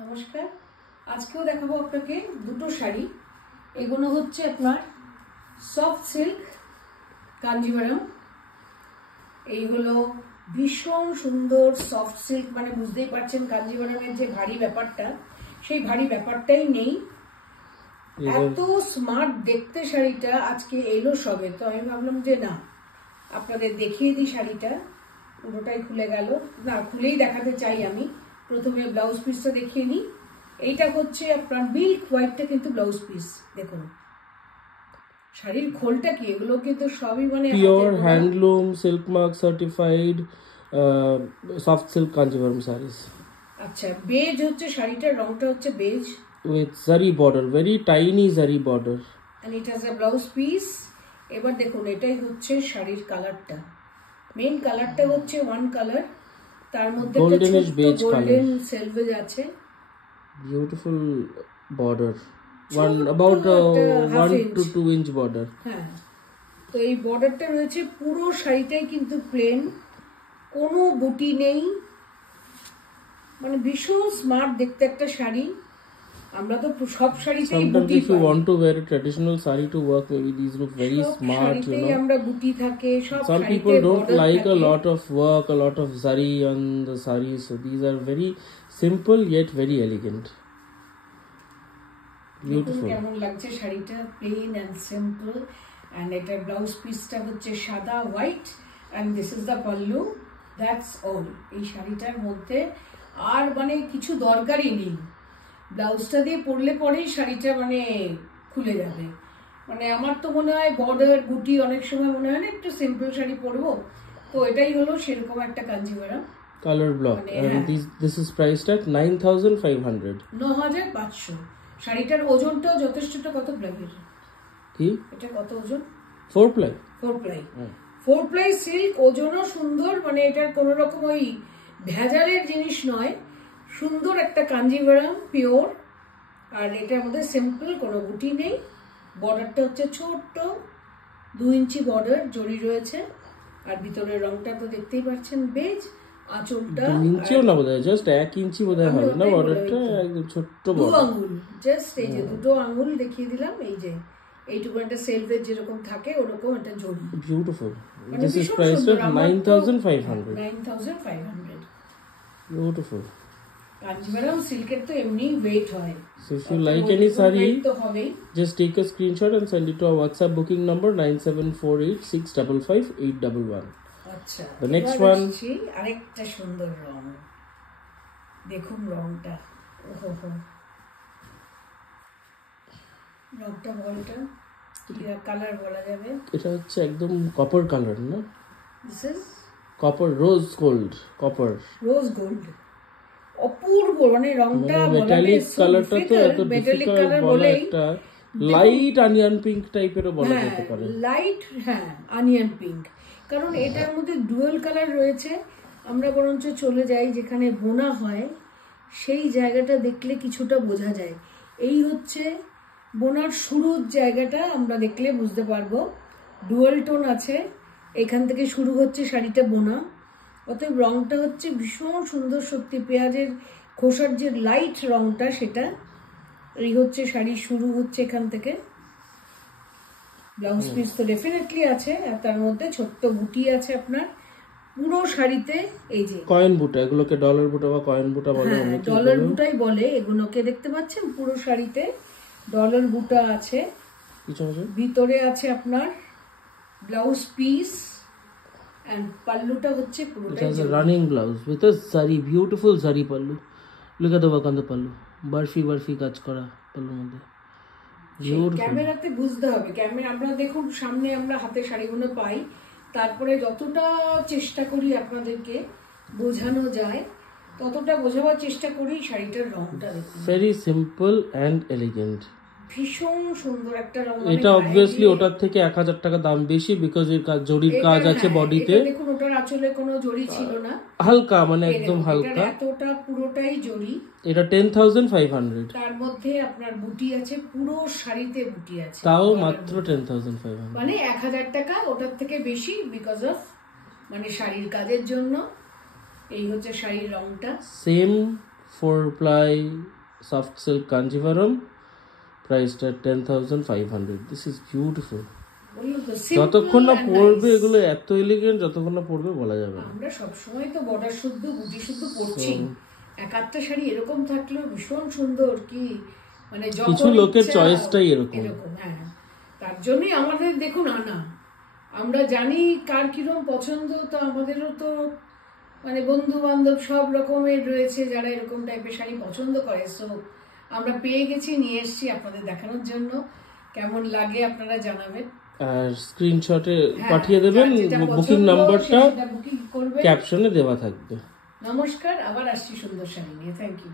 নমস্কার, আজকেও দেখাবো আপনাকে দুটো শাড়ি। এগুলো হচ্ছে আপনার সফট সিল্ক কাঞ্জিভারাম। এই হলো ভীষণ সুন্দর সফট সিল্ক, মানে বুঝতেই পারছেন কাঞ্জিভারামের যে ভারী ব্যাপারটা, সেই ভারী ব্যাপারটাই নেই। এত স্মার্ট দেখতে শাড়িটা আজকে এলো সবে, তো আমি ভাবলাম যে না আপনাদের দেখিয়ে দিই শাড়িটা। পুরোটাই খুলে গেল, না খুলেই দেখাতে চাই আমি। প্রথমে ব্লাউজ পিসটা দেখিয়ে নিই। এইটা হচ্ছে আপনার মিল্ক হোয়াইটটা, কিন্তু ব্লাউজ পিস দেখুন। শাড়ির খোলটা কি, এগুলো কিন্তু সবই মানে pure handloom silk mark certified soft silk Kanjeevaram saris. আচ্ছা, বেজ হচ্ছে শাড়িটার রংটা হচ্ছে beige with zari border, very tiny zari border, and it has a blouse piece. এবার দেখুন, এটাই হচ্ছে শাড়ির কালারটা। মেইন কালারটা হচ্ছে ওয়ান কালার, তার মধ্যে গোল্ডেনিশ বেজ কালার, গোল্ডেন সেলভেজ আছে, beautiful border, about 1 to 2 inch border. হ্যাঁ। তো এই বর্ডারটা রয়েছে পুরো শাড়িটাই কিন্তু প্লেন, কোনো বুটি নেই, মানে ভীষণ স্মার্ট দেখতে একটা শাড়ি। আমরা তো সব শাড়িতেই বুটি পাই। If you want to wear a traditional sari to work, maybe these look very smart, you know. আমরা বুটি থাকে সব। Some people don't like a lot of work, a lot of zari on the saris, so these are very simple yet very elegant. Beautiful. কেমন লাগছে শাড়িটা, plain and simple. And এটার blouse পিসটা হচ্ছে সাদা white, and this is the pallu, that's all. এই শাড়িটার মধ্যে আর মানে কিছু দরকারই নেই। ব্লাউজটা দিয়ে পরলে পরেই শাড়িটা মানে খুলে যাবে। মানে আমার তো মনে হয় বর্ডার বুটি অনেক সময় মনে হয় না একটু সিম্পল শাড়ি পরবো, তো এটাই হলো সেরকম একটা Kanjivaram colour block. And this is priced at 9500, 9500। শাড়িটার ওজনটাও যথেষ্টটা। কত প্লাইয়ের কি এটা, কত ওজন? 4 ply, 4 প্লাই। 4 প্লাই সিল্ক, ওজনও সুন্দর, মানে এটার কোন রকম ওই ভেজালের জিনিস নয়, সুন্দর একটা কাঞ্জিভারাম পিওর। আর এটার মধ্যে সিম্পল, কোনো বুটি নেই। বর্ডারটা হচ্ছে ছোট্ট 2 ইঞ্চি বর্ডার জড়ি রয়েছে, আর ভিতরের রংটা তো দেখতেই পাচ্ছেন বেজ। আঁচলটা 2 ইঞ্চিও না বোধহয়, জাস্ট 1 ইঞ্চি বোধহয় হবে না বর্ডারটা, একদম ছোট্ট বর্ডার, 2 আঙ্গুল, জাস্ট এই যে দুটো আঙ্গুল দেখিয়ে দিলাম। এই যে এইটুকু একটা সেলভেজ যেরকম থাকে ওরকম একটা জড়ি। Beautiful. This is priced at 9500. 9500। Beautiful. Kanjivaram সিল্কের তো এমনি ওয়েট হয়। So if you like any sari, তো হবেই। just take a screenshot and send it to our WhatsApp booking number 9748655811. আচ্ছা, The next one, আরেকটা সুন্দর রং দেখুন। রংটা ওহো, রংটা বলটা কি কালার বলা যাবে? এটা হচ্ছে একদম কপার কালার না? This is copper, rose gold, copper rose gold. অপূর্ব, মানে রংটা মেটালিক কালারটা তো এত ডিফিকাল্ট বলা, একটা লাইট অনিয়ন পিঙ্ক টাইপেরও বলা যেতে পারে। লাইট, হ্যাঁ অনিয়ন পিঙ্ক, কারণ এটার মধ্যে ডুয়াল কালার রয়েছে। আমরা বরঞ্চ চলে যাই যেখানে বোনা হয়, সেই জায়গাটা দেখলে কিছুটা বোঝা যায়। এই হচ্ছে বোনার শুরুর জায়গাটা, আমরা দেখলে বুঝতে পারবো ডুয়াল টোন আছে, এখান থেকে শুরু হচ্ছে শাড়িটা বোনা। অতএব রংটা হচ্ছে ভীষণ সুন্দর, সত্যি পেঁয়াজের খোসার যে লাইট রংটা সেটা। এই হচ্ছে শাড়ি শুরু হচ্ছে এখান থেকে। ব্লাউজ পিস তো ডেফিনেটলি আছে, আর তার মধ্যে ছোট্ট বুটি আছে আপনার পুরো শাড়িতে। এই যে কয়েন বুটা, এগুলোকে ডলার বুটা বা কয়েন বুটা বলে, ডলার বুটাই বলে এগুলোকে। দেখতে পাচ্ছেন পুরো শাড়িতে ডলার বুটা আছে। ভিতরে আছে আপনার ব্লাউজ পিস, and palluটা হচ্ছে পুরোটাই রানিং ব্লাউজ উইথ আ সারি, বিউটিফুল সারি pallu. Look at the work on the pallu, barfi কাজ করা পাল্লুর মধ্যে। ক্যামেরাতে বুঝতে হবে, ক্যামেরা আমরা দেখুন সামনে আমরা হাতে শাড়িগুলো পাই, তারপরে যতটা চেষ্টা করি আপনাদেরকে বোঝানো যায় ততটা বোঝাবার চেষ্টা করি। শাড়িটার রংটা দেখুন, ভেরি সিম্পল এন্ড এলিগেন্ট, ভীষণ সুন্দর একটা রং। এটা অবভিয়াসলি ওটার থেকে 1000 টাকা দাম বেশি, বিকজ এর কাজ জরির কাজ আছে বডিতে। দেখুন ওটার আঁচলে কোনো জরি ছিল না, হালকা, মানে একদম হালকা, এতটা পুরোটাই জরি। এটা 10500, তার মধ্যে আপনার বুটি আছে, পুরো শাড়িতে বুটি আছে, তাও মাত্র 10500, মানে 1000 টাকা ওটার থেকে বেশি, বিকজ অফ মানে শাড়ির কাজের জন্য। এই হচ্ছে শাড়ির রংটা, same 4-ply soft silk Kanjivaram, priced at 10,500. This is beautiful. বললাম তো, simple যতক্ষণ না and পরবে nice. এগুলো এত এলিগেন্ট, যতক্ষণ না পরবে বলা যাবে না। আমরা সবসময় তো বর্ডার শুদ্ধ গুটি শুদ্ধ পরছি, এক আধটা শাড়ি এরকম থাকলেও ভীষণ সুন্দর, কি মানে যখন কিছু লোকের ইচ্ছা চয়েসটাই এরকম। হ্যাঁ, তার জন্যই আমাদের দেখুন আনা, আমরা জানি কার কিরম পছন্দ, তো আমাদেরও তো মানে বন্ধু বান্ধব সব রকমের রয়েছে যারা এরকম টাইপের শাড়ি পছন্দ করে। সো আমরা পেয়ে গেছি, নিয়ে এসেছি আপনাদের দেখানোর জন্য। কেমন লাগে আপনারা জানাবেন, আর স্ক্রিনশটে হ্যাঁ, পাঠিয়ে দেবেন, যার যেটা বুকিং পছন্দ নাম্বারটা সেটা বুকিং করবে। ক্যাপশনে দেওয়া থাকবে। নমস্কার, আবার আসছি সুন্দর শাড়ি নিয়ে। Thank you.